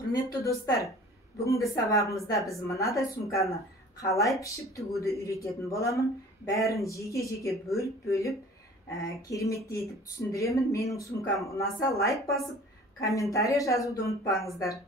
Құрметті достар, бүгінгі сабағымызда біз мынадай сумканы қалай пішіп тігуді үйрететін боламын. Бәрін жеке-жеке бөліп кереметтей етіп түсіндіремін. Менің сумкам ұнаса лайк басып, комментарий жазуды ұмытпаңыздар.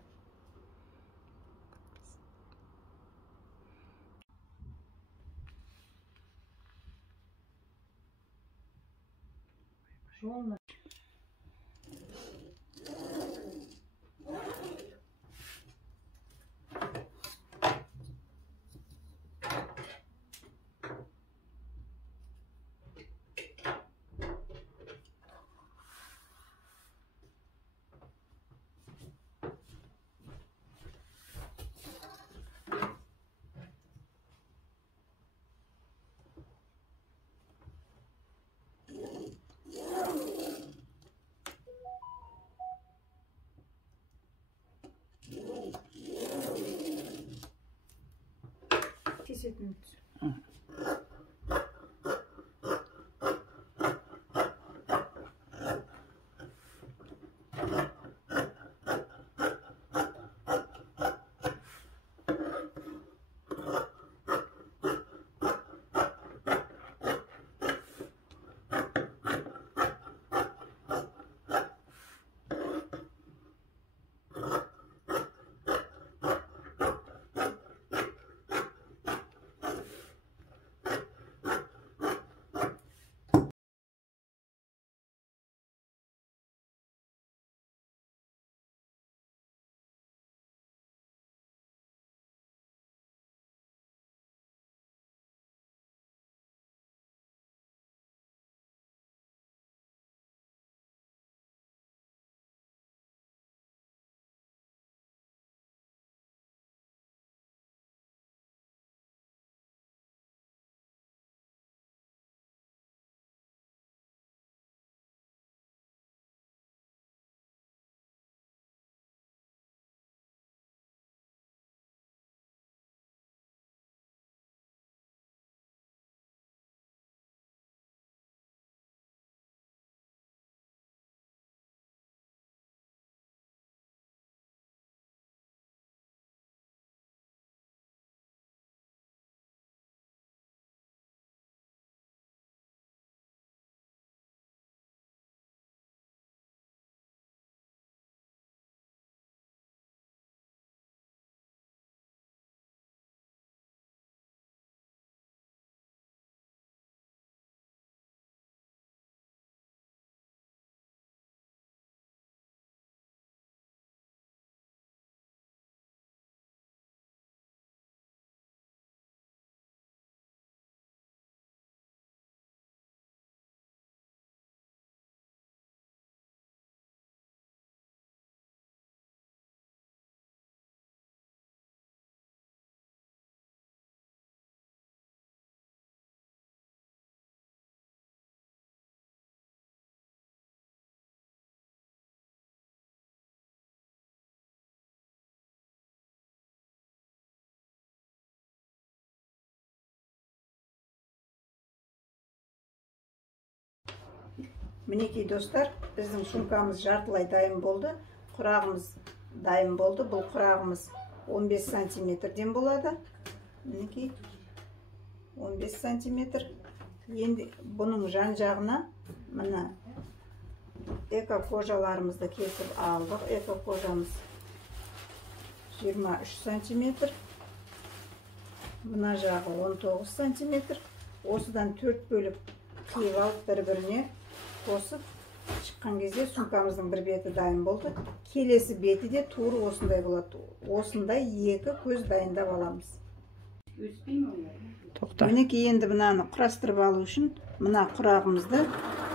Kesетін. Мінекей достар, біздің сумкамыз жартылай дайын болды. Құрағымыз дайын болды. Бұл құрағымыз 15 сантиметрден болады. Мінекей 15 сантиметр. Енді бұның жан жағына мына эко кожаларымызды кесіп алдық. Эко кожамыз 23 сантиметр. Мына жағы 19 сантиметр. Осыдан 4 бөліп қиып алып бір-біріне қосып шыққан кезде сумкамыздың бір беті дайын болды. Келесі беті де тура осындай болады. Осындай екі көз дайындап аламыз. Мінекей енді мынаны құрастырып алу үшін мына құрағымызды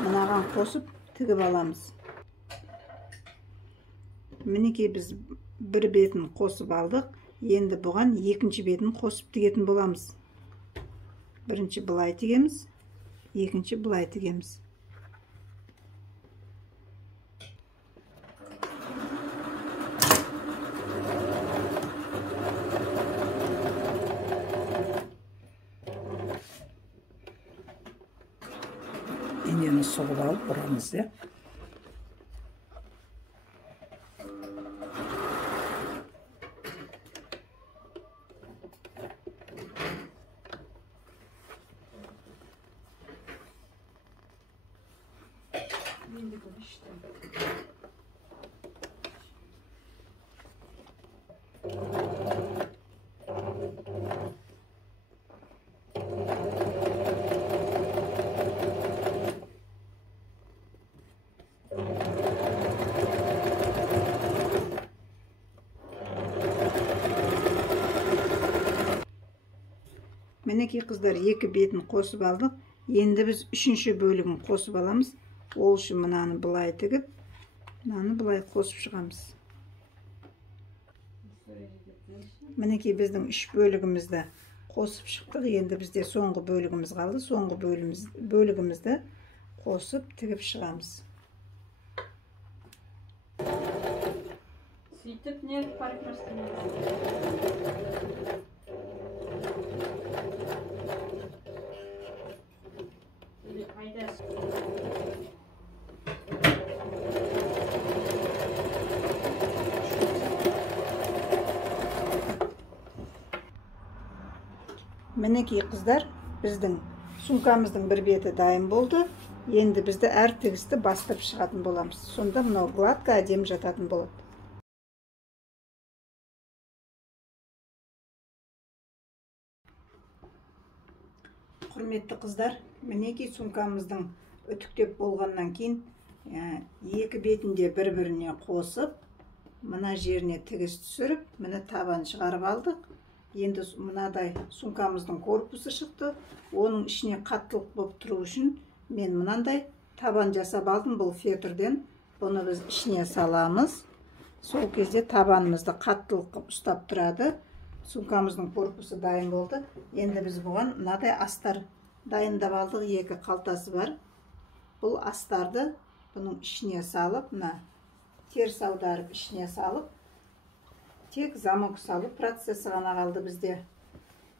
мынаған қосып тігіп аламыз. Мінекей біз бір бетін қосып алдық. Енді бұған екінші бетін қосып тігетін боламыз. Бірінші былай тігеміз, екінші былай тігеміз. İğneni soğuk alıp buramızda. Şimdi bu işte. Мінекей қыздар, екі бетін қосып алдық. Енді біз үшінші бөлігін қосып аламыз. Ол үшін мынаны былай тігіп, мынаны былай қосып шығамыз. Мінекей біздің үш бөлігімізді қосып шықтық. Енді бізде соңғы бөлігіміз қалды. Соңғы бөлігімізді қосып тігіп шығамыз. Сөйтіп не парикмахерская? Мінекей қыздар, біздің сумкамыздың бір беті дайын болды. Енді бізді әр тігісті бастырып шығатын боламыз. Сонда мынау гладко әдемі жататын болады. Құрметті қыздар, мінекей сумкамыздың үтіктеп болғаннан кейін екі бетінде бір-біріне қосып, мына жеріне тігіс түсіріп, міне табан шығарып алдық. Енді мынадай сумкамыздың корпусы шықты. Оның ішіне қаттылық болып тұру үшін мен мынандай табан жасап алдым. Бұл фетрден. Бұны біз ішіне саламыз. Сол кезде табанымызды қаттылық қылып ұстап тұрады. Сумкамыздың корпусы дайын болды. Енді біз бұған мынадай астар дайындап алдық. Екі қалтасы бар. Бұл астарды бұның ішіне салып, мына теріс аударып ішіне салып, тек замок салып процесі ғана қалды бізде.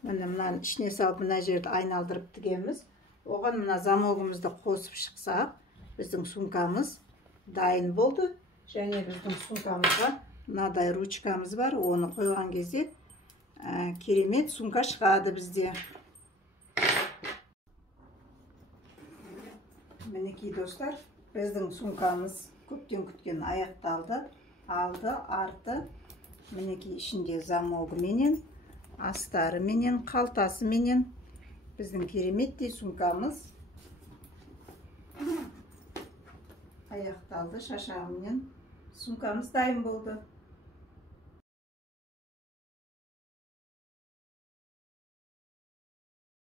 Мынаны ішіне салып, мына жерді айналдырып тігеміз. Оған мына замогымызды қосып шықсақ, біздің сумкамыз дайын болды. Және біздің сумкамызға мынадай ручкамыз бар. Оны қойған кезде керемет сумка шығады бізде. Мінекей достар, біздің сумкамыз көптен күткен аяқталды. Алды, арты. Мінекей ішінде замогы менен, астары менен, қалтасы менен біздің кереметтей сумкамыз аяқталды. Шашағы менен сумкамыз дайын болды.